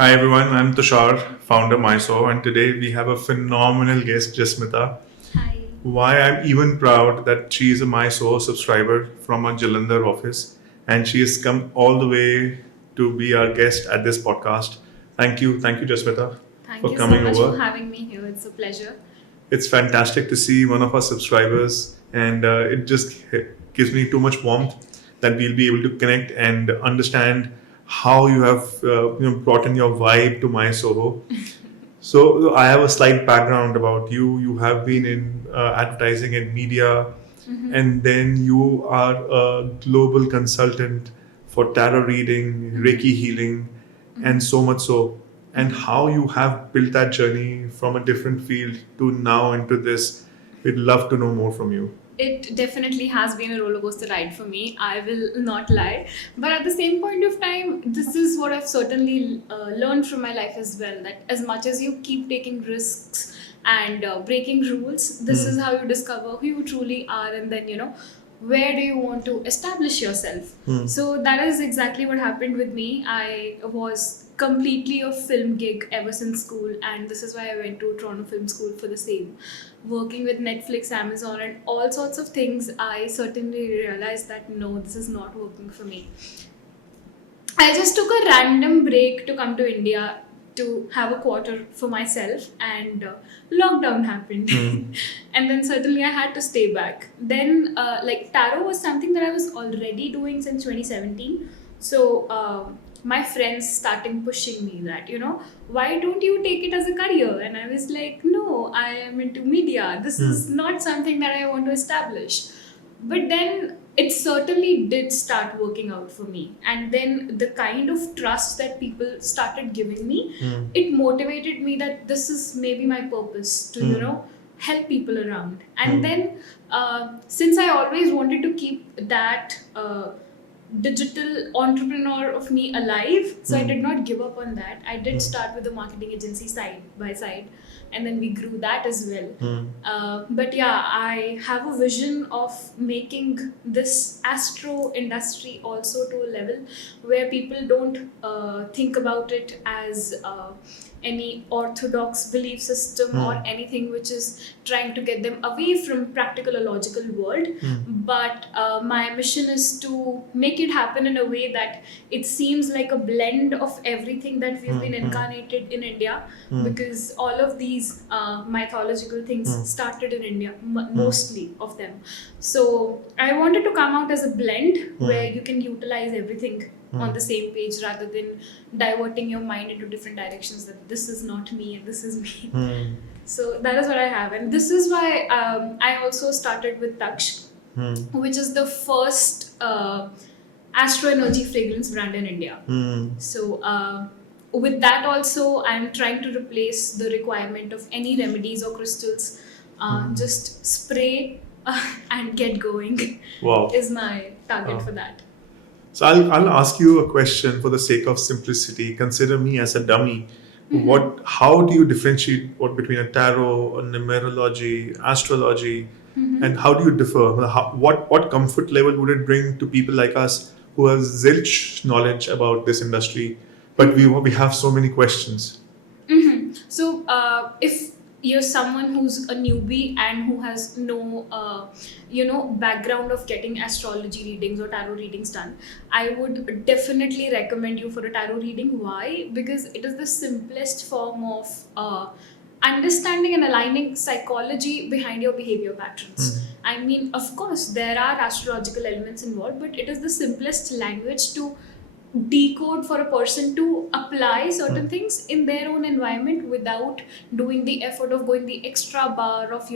Hi everyone, I'm Tushar, founder Mysore, and today we have a phenomenal guest, Jasmita. Hi. Why I'm even proud that she is a Mysore subscriber from our Jalandhar office, and she has come all the way to be our guest at this podcast. Thank you, Jasmita, Thank for you so coming much for over. having me here. It's a pleasure. It's fantastic to see one of our subscribers, and it just gives me too much warmth that we'll be able to connect and understand how you have brought in your vibe to my Soho. So I have a slight background about you. You have been in advertising and media, and then you are a global consultant for tarot reading, Reiki healing, and so much so. And how you have built that journey from a different field to now into this, we'd love to know more from you. It definitely has been a roller coaster ride for me. I will not lie. But at the same point of time, this is what I've certainly learned from my life as well, that as much as you keep taking risks and breaking rules, this is how you discover who you truly are, and then, where do you want to establish yourself. So that is exactly what happened with me. I was completely a film gig ever since school, and this is why I went to Toronto Film School for the same. Working with Netflix, Amazon, and all sorts of things, I certainly realized that no, this is not working for me. I just took a random break to come to India to have a quarter for myself, and lockdown happened. And then certainly I had to stay back. Then, like, tarot was something that I was already doing since 2017. So, my friends started pushing me that, why don't you take it as a career? And I was like, no, I am into media. This is not something that I want to establish. But then it certainly did start working out for me, and then the kind of trust that people started giving me, it motivated me that this is maybe my purpose to help people around. And then since I always wanted to keep that digital entrepreneur of me alive, so I did not give up on that. I did start with the marketing agency side by side, and then we grew that as well. But yeah, I have a vision of making this astro industry also to a level where people don't think about it as any orthodox belief system or anything which is trying to get them away from practical or logical world. But my mission is to make it happen in a way that it seems like a blend of everything that we've been incarnated in India, because all of these mythological things started in India, mostly of them. So I wanted to come out as a blend where you can utilize everything on the same page, rather than diverting your mind into different directions, that this is not me and this is me. So that is what I have, and this is why I also started with Taksh, which is the first Astro energy fragrance brand in India. So with that also, I'm trying to replace the requirement of any remedies or crystals. Just spray and get going. Wow. Is my target for that. So I'll ask you a question for the sake of simplicity. Consider me as a dummy. How do you differentiate between a tarot, a numerology, astrology, and how do you differ? What comfort level would it bring to people like us who have zilch knowledge about this industry, but we have so many questions? So if you're someone who's a newbie and who has no background of getting astrology readings or tarot readings done, I would definitely recommend you for a tarot reading. Why? Because it is the simplest form of understanding and aligning psychology behind your behavior patterns. I mean, of course there are astrological elements involved, but it is the simplest language to decode for a person to apply certain things in their own environment without doing the effort of going the extra bar of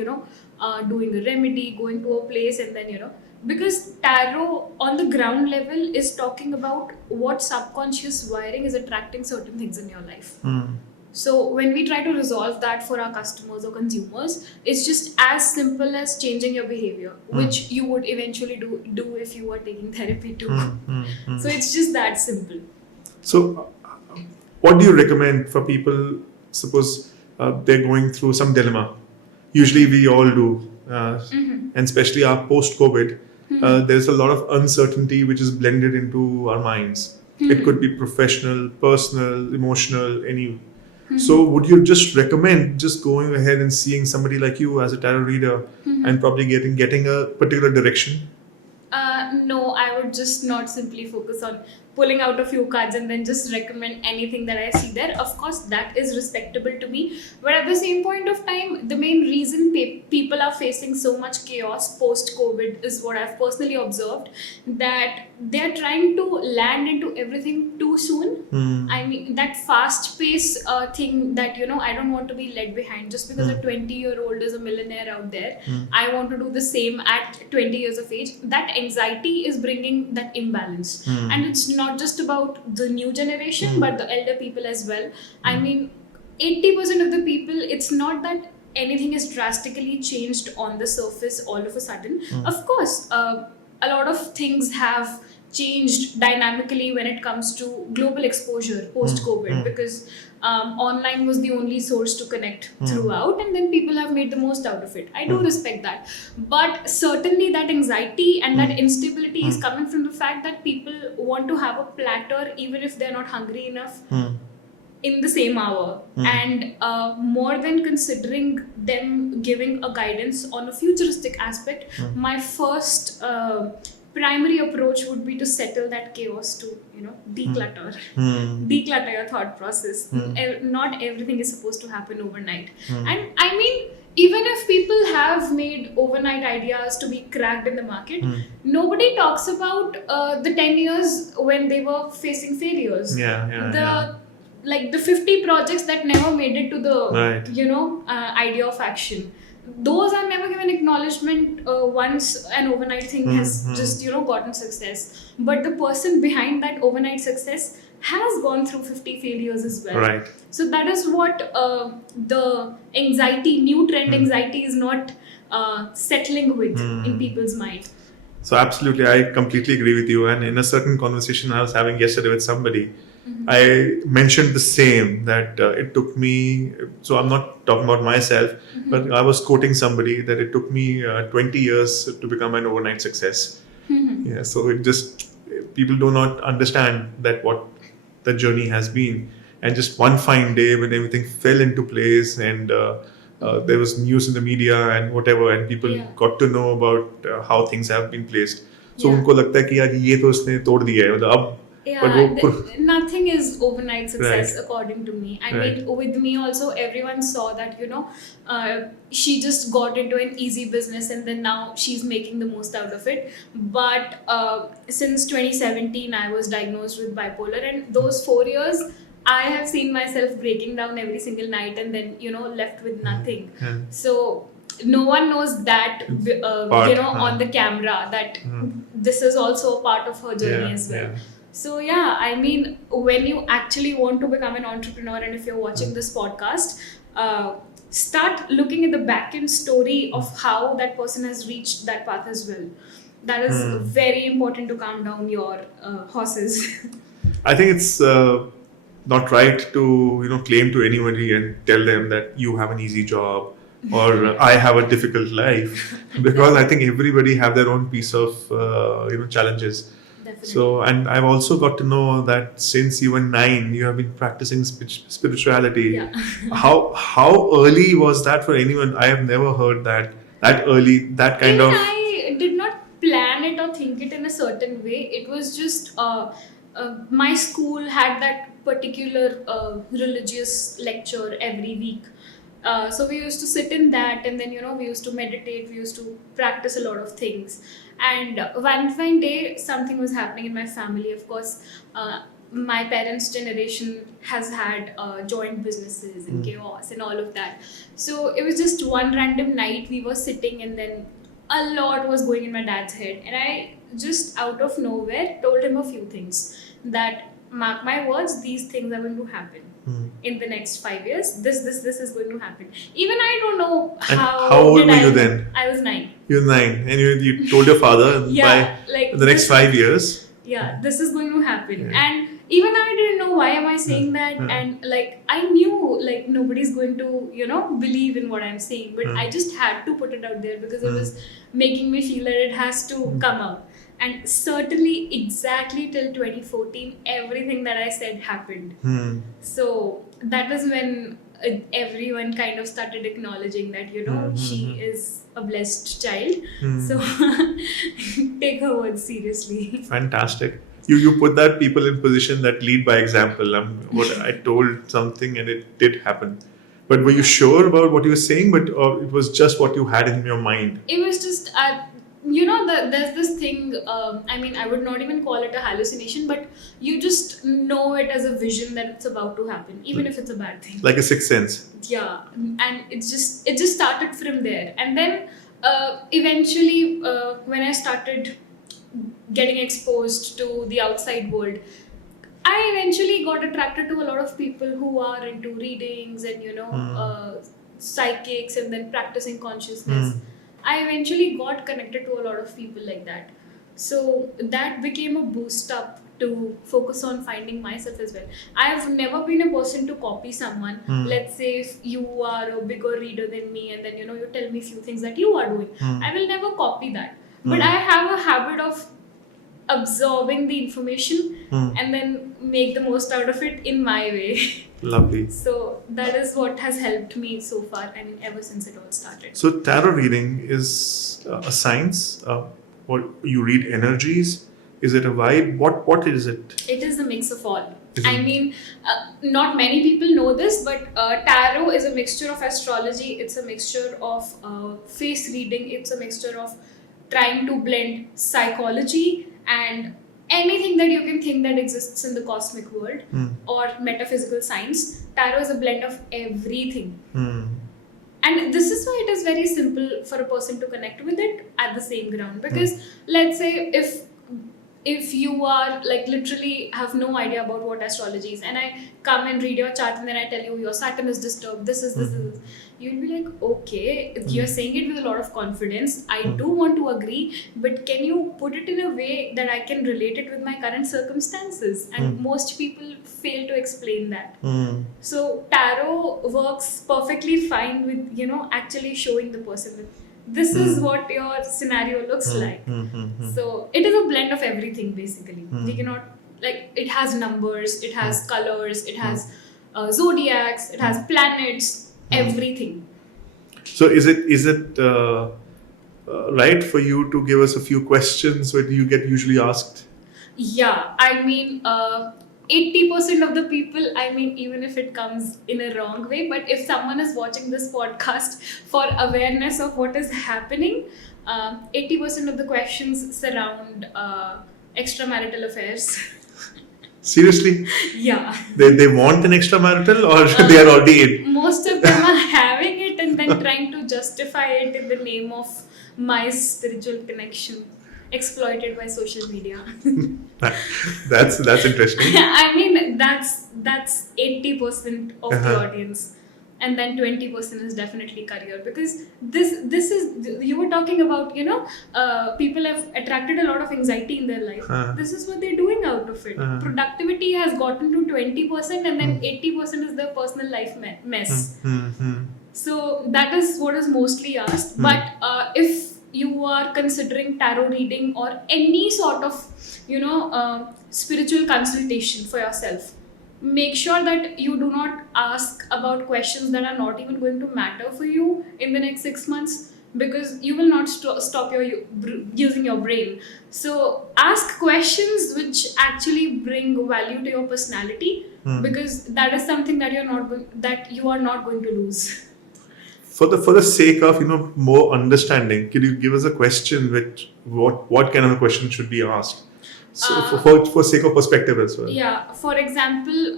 doing a remedy, going to a place, and then because tarot on the ground level is talking about what subconscious wiring is attracting certain things in your life. So when we try to resolve that for our customers or consumers, it's just as simple as changing your behavior, which you would eventually do if you were taking therapy too. So it's just that simple. So, what do you recommend for people? Suppose they're going through some dilemma. Usually, we all do, and especially our post-COVID, there's a lot of uncertainty which is blended into our minds. It could be professional, personal, emotional, any. So would you just recommend just going ahead and seeing somebody like you as a tarot reader and probably getting a particular direction? No, I would just not simply focus on pulling out a few cards and then just recommend anything that I see there. Of course, that is respectable to me. But at the same point of time, the main reason people are facing so much chaos post COVID is what I've personally observed, that they're trying to land into everything too soon. I mean, that fast pace thing that, I don't want to be led behind just because a 20-year-old is a millionaire out there. I want to do the same at 20 years of age. That anxiety is bringing that imbalance. And it's not just about the new generation, but the elder people as well. I mean, 80% of the people, it's not that anything is drastically changed on the surface all of a sudden. Of course, a lot of things have changed dynamically when it comes to global exposure post-COVID, because online was the only source to connect throughout, and then people have made the most out of it. I do respect that. But certainly that anxiety and that instability is coming from the fact that people want to have a platter even if they're not hungry enough in the same hour. And more than considering them giving a guidance on a futuristic aspect, my first primary approach would be to settle that chaos, to declutter your thought process. Not everything is supposed to happen overnight. And I mean, even if people have made overnight ideas to be cracked in the market, nobody talks about the 10 years when they were facing failures. Like the 50 projects that never made it to the idea of action. Those are never given acknowledgement once an overnight thing has just gotten success. But the person behind that overnight success has gone through 50 failures as well. Right. So that is what the anxiety, new trend anxiety, is not settling with in people's mind. So absolutely, I completely agree with you. And in a certain conversation I was having yesterday with somebody, I mentioned the same, that it took me, so I'm not talking about myself, but I was quoting somebody that it took me 20 years to become an overnight success. Yeah, so it just, people do not understand that what the journey has been. And just one fine day when everything fell into place and there was news in the media and whatever, and people got to know about how things have been placed. So उनको लगता है कि यार ये तो उसने तोड़ दिया है, मतलब अब nothing is overnight success, according to me. I mean, with me also, everyone saw that, she just got into an easy business and then now she's making the most out of it. But since 2017, I was diagnosed with bipolar, and those 4 years, I have seen myself breaking down every single night and then, left with nothing. So no one knows that, on the camera, that this is also a part of her journey as well. So yeah, I mean, when you actually want to become an entrepreneur, and if you're watching this podcast, start looking at the back end story of how that person has reached that path as well. That is very important to calm down your horses. I think it's not right to claim to anybody and tell them that you have an easy job or I have a difficult life, because I think everybody have their own piece of challenges. Definitely. So, and I've also got to know that since you were 9, you have been practicing spirituality. Yeah. How early was that for anyone? I have never heard that early, that kind of. I did not plan it or think it in a certain way. It was just my school had that particular religious lecture every week. So we used to sit in that, and then we used to meditate, we used to practice a lot of things. And one fine day something was happening in my family. Of course, my parents' generation has had joint businesses and chaos and all of that. So it was just one random night we were sitting, and then a lot was going in my dad's head, and I just out of nowhere told him a few things, that mark my words, these things are going to happen in the next 5 years. This is going to happen. Even I don't know how. How old were you then? I was 9. You were 9, and you told your father by the next 5 years. Yeah, this is going to happen. Yeah. And even I didn't know why am I saying that, and I knew nobody's going to believe in what I'm saying, but I just had to put it out there because it was making me feel that it has to come out. And certainly, exactly till 2014, everything that I said happened. So that was when everyone kind of started acknowledging that, she is a blessed child. So take her words seriously. Fantastic. You put that people in position that lead by example. What I told something and it did happen. But were you sure about what you were saying? But it was just what you had in your mind? It was just, there's this thing, I would not even call it a hallucination, but you just know it as a vision that it's about to happen, even if it's a bad thing. Like a sixth sense. Yeah, and it just started from there. And then eventually, when I started getting exposed to the outside world, I eventually got attracted to a lot of people who are into readings and psychics and then practicing consciousness. I eventually got connected to a lot of people like that. So that became a boost up to focus on finding myself as well. I've never been a person to copy someone. Let's say if you are a bigger reader than me and then you tell me few things that you are doing. I will never copy that. But I have a habit of absorbing the information and then make the most out of it in my way. Lovely. So that is what has helped me so far, ever since it all started. So tarot reading is a science. What you read energies? Is it a vibe? What is it? It is a mix of all. Not many people know this, but tarot is a mixture of astrology. It's a mixture of face reading. It's a mixture of trying to blend psychology and anything that you can think that exists in the cosmic world or metaphysical science. Tarot is a blend of everything. And this is why it is very simple for a person to connect with it at the same ground. Because let's say if you are like literally have no idea about what astrology is, and I come and read your chart and then I tell you your Saturn is disturbed, this is, you'll be like, okay, you're saying it with a lot of confidence. I do want to agree, but can you put it in a way that I can relate it with my current circumstances? And most people fail to explain that. So tarot works perfectly fine with, actually showing the person that this is what your scenario looks like. So it is a blend of everything basically. We cannot, it has numbers, it has colors, it has zodiacs, it has planets, everything. So is it right for you to give us a few questions where you get usually asked? Yeah, 80% of the people, even if it comes in a wrong way, but if someone is watching this podcast for awareness of what is happening, 80% of the questions surround extramarital affairs. Seriously? Yeah. They want an extramarital or they are already in? Most of them are having it and then trying to justify it in the name of my spiritual connection, exploited by social media. That's interesting. That's 80% of the audience, and then 20% is definitely career, because this is, you were talking about, people have attracted a lot of anxiety in their life. This is what they're doing out of it. Productivity has gotten to 20% and then 80% is their personal life mess. So that is what is mostly asked. But if you are considering tarot reading or any sort of spiritual consultation for yourself, make sure that you do not ask about questions that are not even going to matter for you in the next 6 months, because you will not stop using your brain. So ask questions which actually bring value to your personality, because that is something that you are not going to lose. For the sake of more understanding, could you give us a question which what kind of a question should be asked? So for sake of perspective as well. Yeah. For example,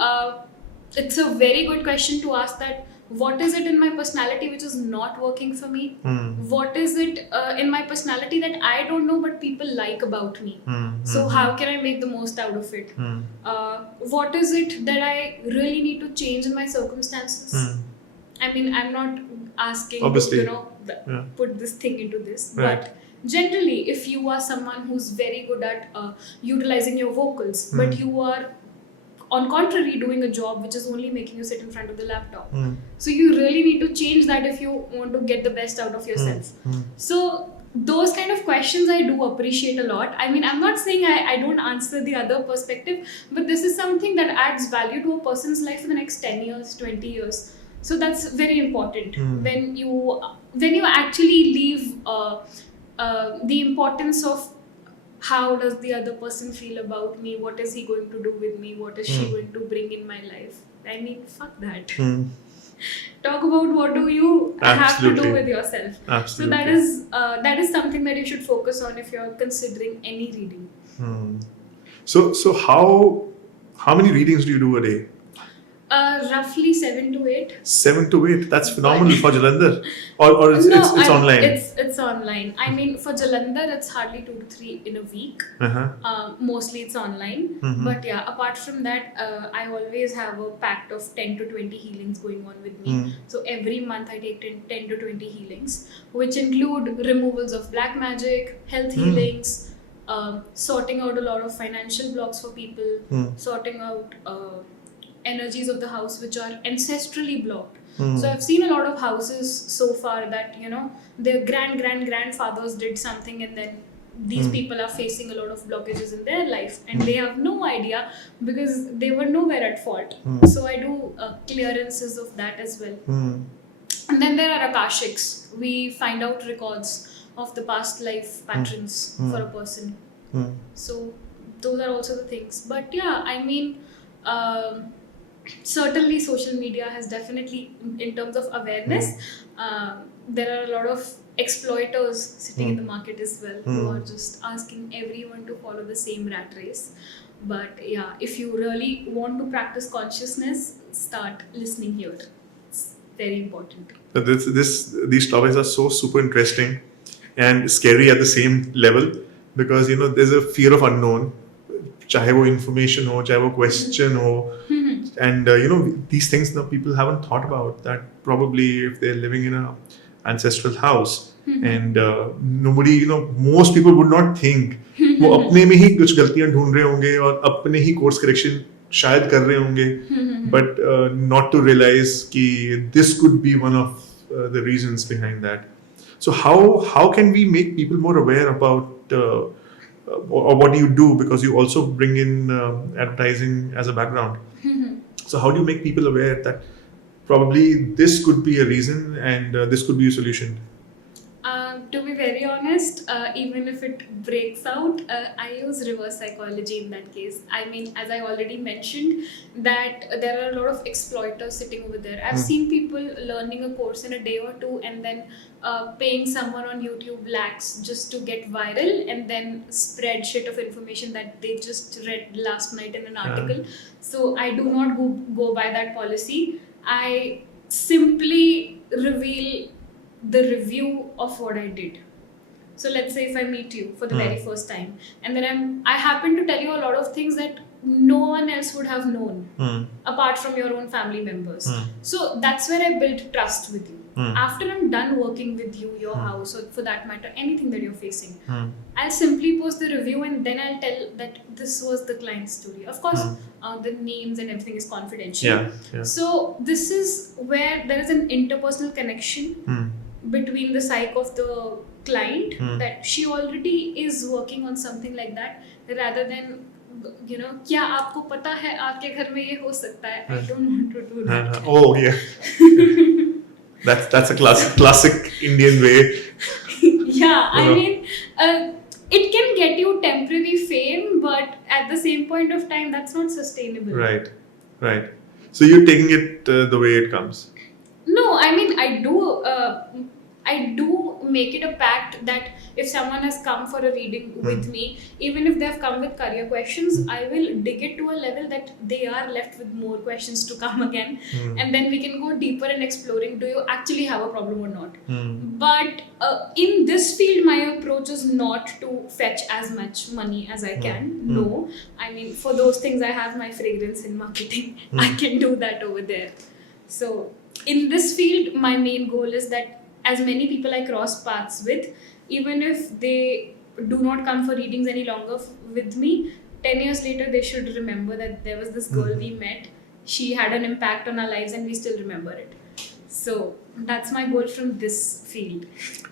it's a very good question to ask that what is it in my personality which is not working for me? What is it in my personality that I don't know but people like about me? So how can I make the most out of it? What is it that I really need to change in my circumstances? I'm not asking obviously put this thing into this, right. But generally, if you are someone who's very good at utilizing your vocals, but you are on contrary doing a job which is only making you sit in front of the laptop, so you really need to change that if you want to get the best out of yourself. So those kind of questions I do appreciate a lot. I mean, I'm not saying I don't answer the other perspective, but this is something that adds value to a person's life for the next 10 years, 20 years. So that's very important. When you actually leave the importance of how does the other person feel about me, what is he going to do with me, what is she going to bring in my life. I mean, fuck that. Talk about what do you have to do with yourself. Absolutely. So that is something that you should focus on if you're considering any reading. So how many readings do you do a day? Roughly 7 to 8. 7 to 8. That's phenomenal for Jalandhar. Or it's online. It's online. I mean, for Jalandhar, it's hardly 2 to 3 in a week. Mostly it's online. But yeah, apart from that, I always have a pact of 10 to 20 healings going on with me. So every month I take 10 to 20 healings, which include removals of black magic, health healings, sorting out a lot of financial blocks for people, sorting out energies of the house which are ancestrally blocked. So I've seen a lot of houses so far that, their grandfathers did something, and then these people are facing a lot of blockages in their life, and they have no idea because they were nowhere at fault. So I do clearances of that as well. And then there are Akashics. We find out records of the past life patterns for a person. So those are also the things. But yeah, I mean, certainly social media has definitely, in terms of awareness, there are a lot of exploiters sitting in the market as well who are just asking everyone to follow the same rat race. But yeah, if you really want to practice consciousness, start listening here. It's very important. These topics are so super interesting and scary at the same level, because there's a fear of unknown. चाहे वो information हो, चाहे वो question हो, and these things that people haven't thought about, that probably if they're living in a ancestral house and nobody, most people would not think वो अपने में ही कुछ गलतियां ढूंढ रहे होंगे और अपने ही course correction शायद कर रहे होंगे, but not to realize कि this could be one of the reasons behind that. So how can we make people more aware about or what do you do, because you also bring in advertising as a background? So how do you make people aware that probably this could be a reason and this could be a solution? To be very honest, even if it breaks out, I use reverse psychology in that case. I mean, as I already mentioned, that there are a lot of exploiters sitting over there. I've seen people learning a course in a day or two and then paying someone on YouTube lakhs just to get viral and then spread shit of information that they just read last night in an article. So I do not go by that policy. I simply reveal the review of what I did. So let's say if I meet you for the very first time, and then I happen to tell you a lot of things that no one else would have known apart from your own family members. So that's where I built trust with you. After I'm done working with you, your house, or for that matter, anything that you're facing, I'll simply post the review and then I'll tell that this was the client's story. Of course, the names and everything is confidential. So this is where there is an interpersonal connection between the psyche of the client, that she already is working on something like that, rather than क्या आपको पता है आपके घर में ये हो सकता है. I don't want to do that. Oh yeah. That's a classic Indian way. Yeah, I mean, it can get you temporary fame, but at the same point of time, that's not sustainable. Right. So you're taking it the way it comes. No, I mean, I do make it a pact that if someone has come for a reading with me, even if they've come with career questions, I will dig it to a level that they are left with more questions to come again, and then we can go deeper in exploring, do you actually have a problem or not? But in this field, my approach is not to fetch as much money as I can. No, I mean, for those things I have my fragrance in marketing. I can do that over there. So in this field, my main goal is that as many people I cross paths with, even if they do not come for readings any longer with me, 10 years later they should remember that there was this girl we met, she had an impact on our lives and we still remember it. So that's my goal from this field.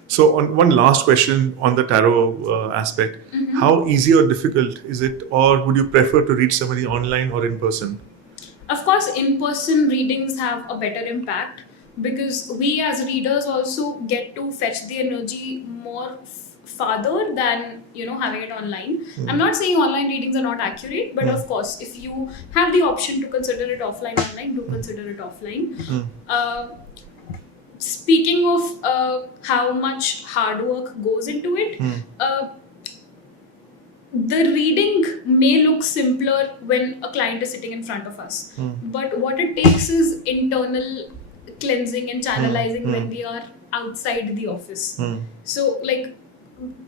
So, on one last question on the tarot aspect, how easy or difficult is it, or would you prefer to read somebody online or in person? Of course, in-person readings have a better impact because we as readers also get to fetch the energy more farther than having it online. I'm not saying online readings are not accurate, but of course, if you have the option to consider it offline, online, do consider it offline. Speaking of how much hard work goes into it, the reading may look simpler when a client is sitting in front of us, but what it takes is internal cleansing and channelizing when we are outside the office. So, like,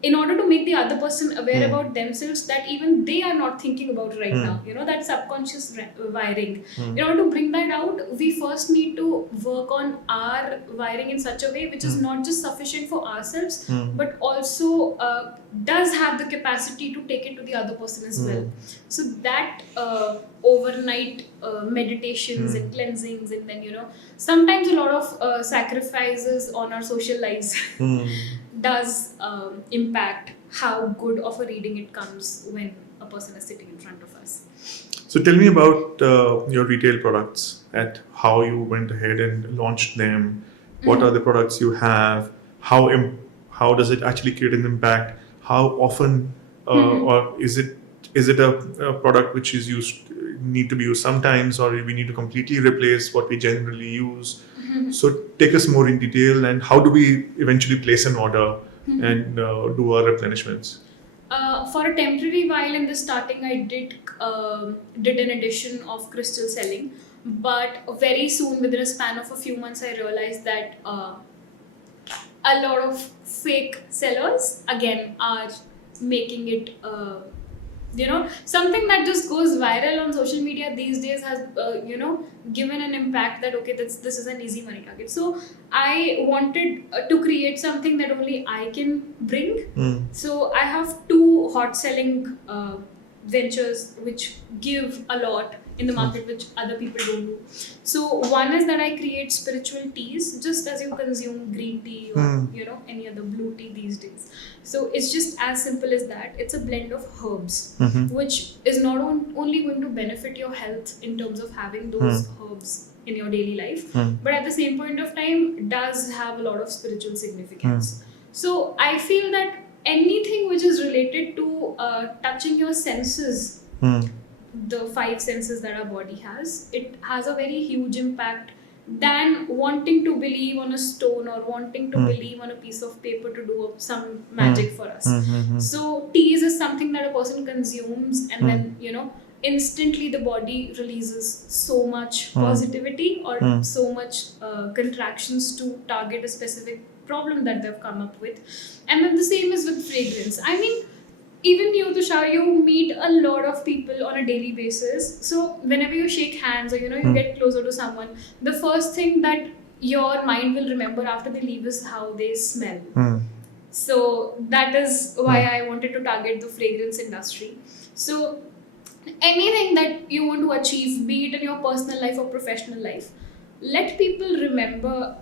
in order to make the other person aware about themselves that even they are not thinking about right now, that subconscious wiring, in order to bring that out, we first need to work on our wiring in such a way which is not just sufficient for ourselves, but also does have the capacity to take it to the other person as well. So that overnight meditations and cleansings, and then sometimes a lot of sacrifices on our social lives does impact how good of a reading it comes when a person is sitting in front of us. So tell me about your retail products, and how you went ahead and launched them. What are the products you have? How does it actually create an impact? How often, or is it a product which is need to be used sometimes, or we need to completely replace what we generally use? So take us more in detail, and how do we eventually place an order and do our replenishments? For a temporary while in the starting, I did an edition of crystal selling, but very soon, within a span of a few months, I realized that a lot of fake sellers again are making it something that just goes viral on social media these days has given an impact that okay, this is an easy money target. So I wanted to create something that only I can bring. So I have two hot selling ventures which give a lot in the market which other people don't do. So one is that I create spiritual teas just as you consume green tea or any other blue tea these days. So it's just as simple as that. It's a blend of herbs which is not only going to benefit your health in terms of having those herbs in your daily life, but at the same point of time does have a lot of spiritual significance. So I feel that anything which is related to touching your senses, the five senses that our body has, it has a very huge impact than wanting to believe on a stone or wanting to believe on a piece of paper to do some magic for us. So teas is something that a person consumes and then instantly the body releases so much positivity or so much contractions to target a specific problem that they've come up with. And then the same is with fragrance. I mean, even you, Tushar, you meet a lot of people on a daily basis. So whenever you shake hands or you get closer to someone, the first thing that your mind will remember after they leave is how they smell. So that is why I wanted to target the fragrance industry. So anything that you want to achieve, be it in your personal life or professional life, let people remember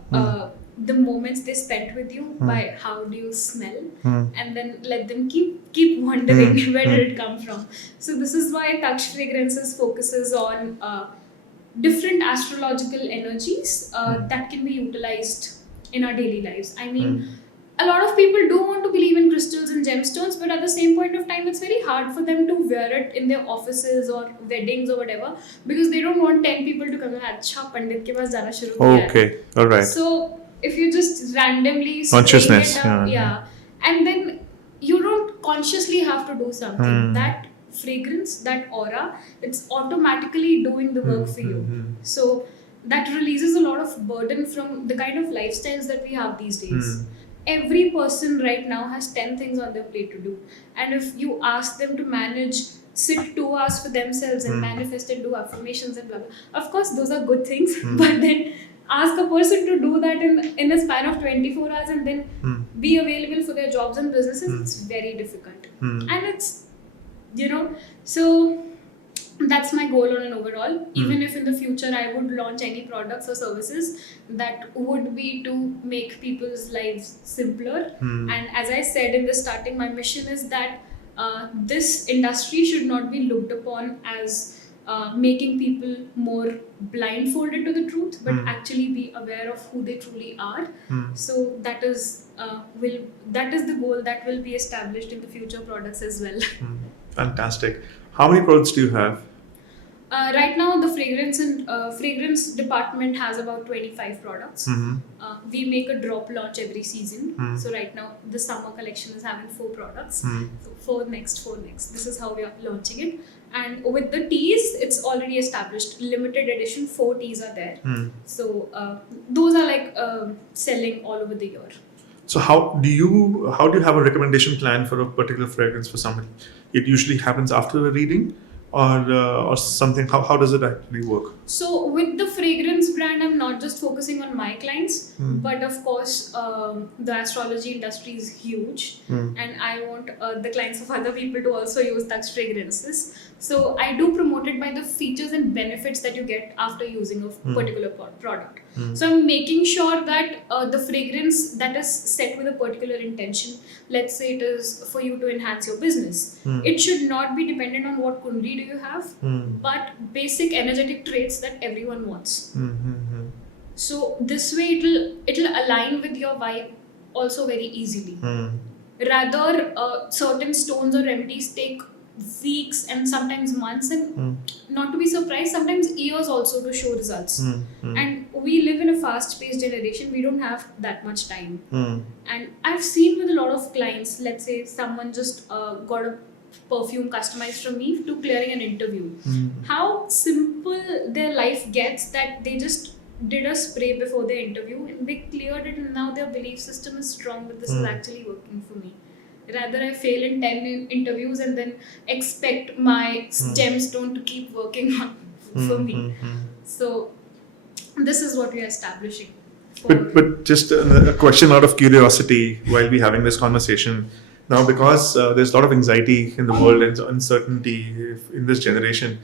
the moments they spent with you by how do you smell, and then let them keep wondering where did it come from. So this is why Taksh Fragrances focuses on different astrological energies that can be utilized in our daily lives. I mean, a lot of people do want to believe in crystals and gemstones, but at the same point of time, it's very hard for them to wear it in their offices or weddings or whatever, because they don't want 10 people to come and acha pandit ke paas jana shuru kiya hai. Okay, all right. So if you just randomly Consciousness, it up, and then you don't consciously have to do something. That fragrance, that aura, it's automatically doing the work for you. So that releases a lot of burden from the kind of lifestyles that we have these days. Every person right now has 10 things on their plate to do, and if you ask them to manage, sit 2 hours for themselves and manifest and do affirmations and blah blah, of course those are good things, but then ask a person to do that in a span of 24 hours and then be available for their jobs and businesses, it's very difficult. And it's so that's my goal on an overall. Even if in the future I would launch any products or services, that would be to make people's lives simpler. And as I said in the starting, my mission is that this industry should not be looked upon as making people more blindfolded to the truth, but actually be aware of who they truly are. So that is the goal that will be established in the future products as well. Fantastic. How many products do you have? Right now, the fragrance department has about 25 products. We make a drop launch every season. So right now, the summer collection is having 4 products. So 4 next. This is how we are launching it. And with the teas, it's already established. Limited edition, 4 teas are there. So those are like selling all over the year. So how do you have a recommendation plan for a particular fragrance for somebody? It usually happens after a reading, or something. How does it actually work? So with the fragrance brand, I'm not just focusing on my clients, but of course the astrology industry is huge, and I want the clients of other people to also use Taksh Fragrances. So I do promote it by the features and benefits that you get after using a particular product. So I'm making sure that the fragrance that is set with a particular intention, let's say it is for you to enhance your business, it should not be dependent on what kundi do you have, but basic energetic traits that everyone wants. So this way it'll align with your vibe also very easily. Rather certain stones or remedies take weeks and sometimes months, and not to be surprised, sometimes years also to show results. And we live in a fast-paced generation. We don't have that much time. And I've seen with a lot of clients, let's say someone just got a perfume customized from me to clearing an interview. How simple their life gets, that they just did a spray before the interview and they cleared it, and now their belief system is strong that this is actually working for me. Rather, I fail in 10 interviews and then expect my gemstone to keep working for me. So this is what we are establishing. But just a question out of curiosity while we're having this conversation. Now, because there's a lot of anxiety in the world and uncertainty in this generation,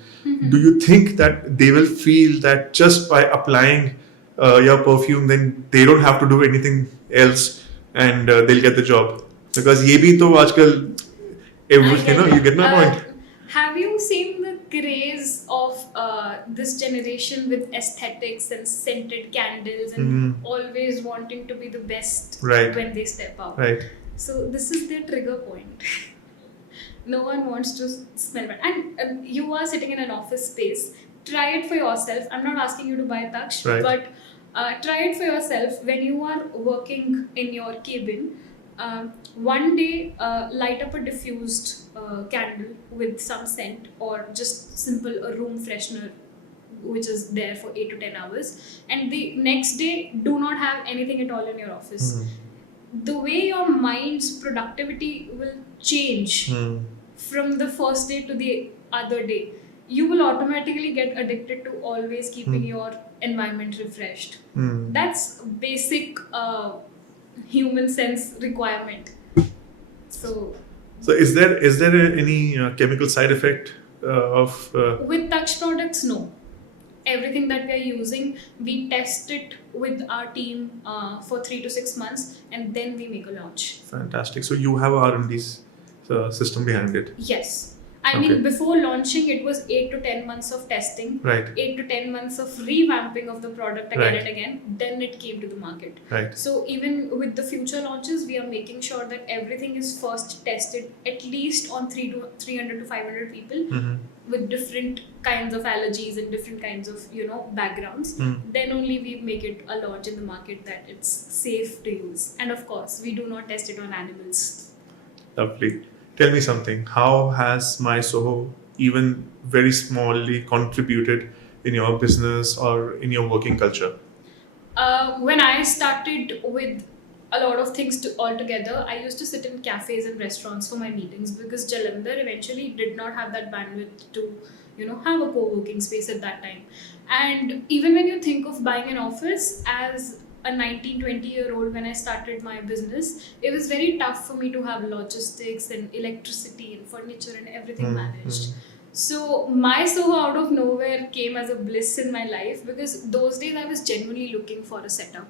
do you think that they will feel that just by applying your perfume, then they don't have to do anything else and they'll get the job? Because ye bhi to aajkal, you get my point. Have you seen the craze of this generation with aesthetics and scented candles and always wanting to be the best when they step out? Right. So this is their trigger point. No one wants to smell bad. And you are sitting in an office space. Try it for yourself. I'm not asking you to buy Taksh, but try it for yourself. When you are working in your cabin, one day light up a diffused candle with some scent, or just simple a room freshener which is there for 8 to 10 hours, and the next day do not have anything at all in your office. The way your mind's productivity will change from the first day to the other day. You will automatically get addicted to always keeping your environment refreshed. That's basic human sense requirement. So is there any chemical side effect of with Taksh products? No. Everything that we are using, we test it with our team for 3 to 6 months, and then we make a launch. Fantastic. So you have a R&D system behind it? Yes. I mean, before launching, it was 8 to 10 months of testing, 8 to 10 months of revamping of the product again and again. Then it came to the market. So even with the future launches, we are making sure that everything is first tested at least on 300 to 500 people with different kinds of allergies and different kinds of backgrounds. Then only we make it a launch in the market that it's safe to use. And of course, we do not test it on animals. Lovely. Tell me something. How has my Soho even very smallly contributed in your business or in your working culture? When I started with a lot of things all together, I used to sit in cafes and restaurants for my meetings, because Jalandhar eventually did not have that bandwidth to have a co-working space at that time. And even when you think of buying an office, as a 19-20-year-old, when I started my business, it was very tough for me to have logistics and electricity and furniture and everything managed. So my Soho out of nowhere came as a bliss in my life, because those days I was genuinely looking for a setup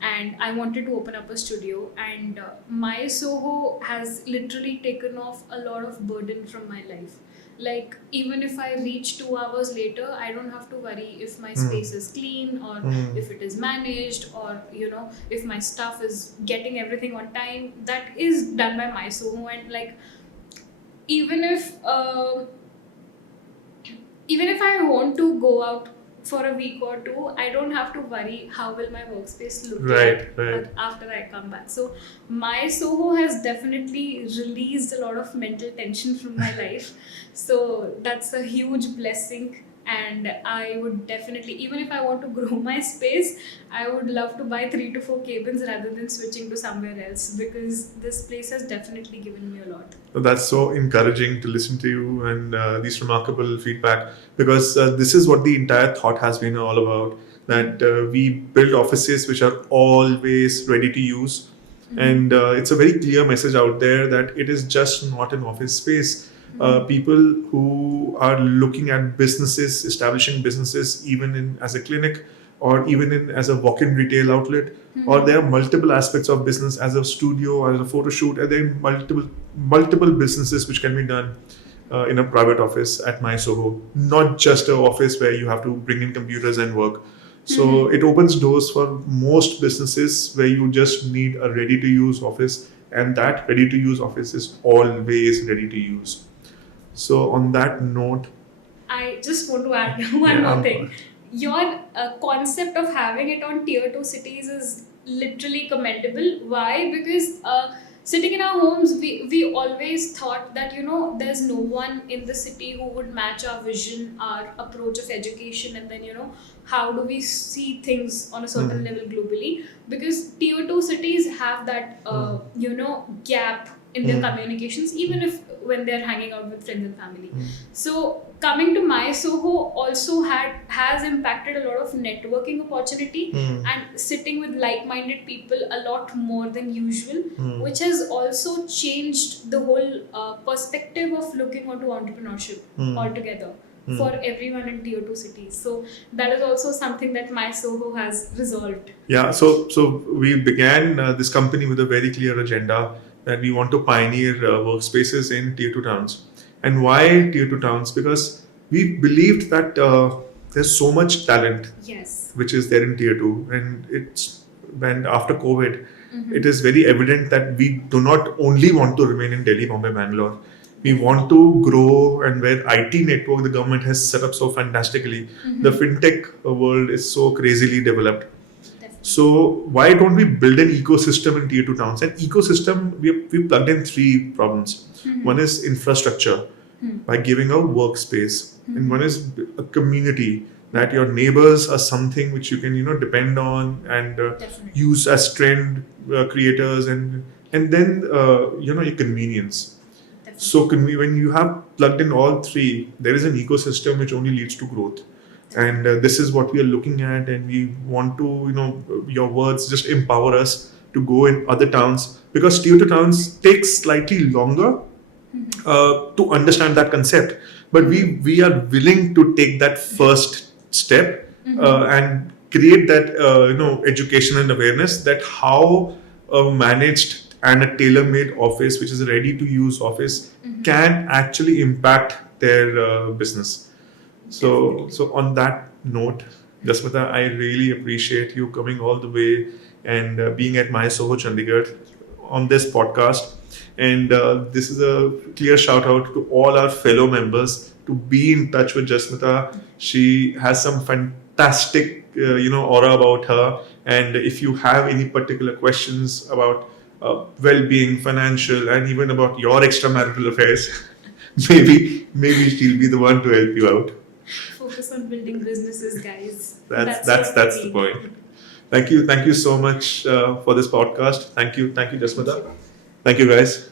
and I wanted to open up a studio, and my Soho has literally taken off a lot of burden from my life. Like, even if I reach 2 hours later, I don't have to worry if my space is clean, or if it is managed, or if my stuff is getting everything on time. That is done by my Soho. And like, even if even if I want to go out for a week or two, I don't have to worry how will my workspace look like after I come back. So my Soho has definitely released a lot of mental tension from my life. So that's a huge blessing. And I would definitely, even if I want to grow my space, I would love to buy 3 to 4 cabins rather than switching to somewhere else, because this place has definitely given me a lot. So that's so encouraging to listen to you and these remarkable feedback, because this is what the entire thought has been all about, that we build offices which are always ready to use. And it's a very clear message out there that it is just not an office space. People who are looking at businesses, establishing businesses, even in as a clinic, or even in as a walk-in retail outlet, or there are multiple aspects of business as a studio or as a photo shoot, and there are multiple businesses which can be done in a private office at my Soho, not just an office where you have to bring in computers and work. So it opens doors for most businesses where you just need a ready-to-use office, and that ready-to-use office is always ready to use. So on that note, I just want to add one more thing. Your concept of having it on tier 2 cities is literally commendable. Why? Because sitting in our homes, we always thought that there's no one in the city who would match our vision, our approach of education, and then how do we see things on a certain level globally, because tier 2 cities have that gap in their communications, even if when they're hanging out with friends and family. So coming to my Soho also has impacted a lot of networking opportunity and sitting with like-minded people a lot more than usual, which has also changed the whole perspective of looking onto entrepreneurship altogether for everyone in tier 2 cities. So that is also something that my Soho has resolved. Yeah, so we began this company with a very clear agenda that we want to pioneer workspaces in tier 2 towns. And why tier 2 towns? Because we believed that there's so much talent which is there in tier 2, and after COVID, it is very evident that we do not only want to remain in Delhi, Bombay, Bangalore. We want to grow, and where IT network the government has set up so fantastically, the fintech world is so crazily developed. So why don't we build an ecosystem in tier 2 towns? An ecosystem, we plugged in 3 problems. One is infrastructure, by giving a workspace, and one is a community, that your neighbors are something which you can depend on and use as trend creators, and then your convenience. So when you have plugged in all 3, there is an ecosystem which only leads to growth. And this is what we are looking at, and we want to, your words just empower us to go in other towns, because tier 2 towns take slightly longer to understand that concept. But we are willing to take that first step and create that education and awareness, that how a managed and a tailor-made office, which is a ready-to-use office, can actually impact their business. So on that note, Jasmita, I really appreciate you coming all the way and being at my Soho Chandigarh on this podcast. And this is a clear shout out to all our fellow members to be in touch with Jasmita. She has some fantastic aura about her. And if you have any particular questions about well-being, financial, and even about your extramarital affairs, maybe she'll be the one to help you out. Focus on building businesses, guys. That's the point. Thank you so much for this podcast. Thank you, Jasmita. Thank you, guys.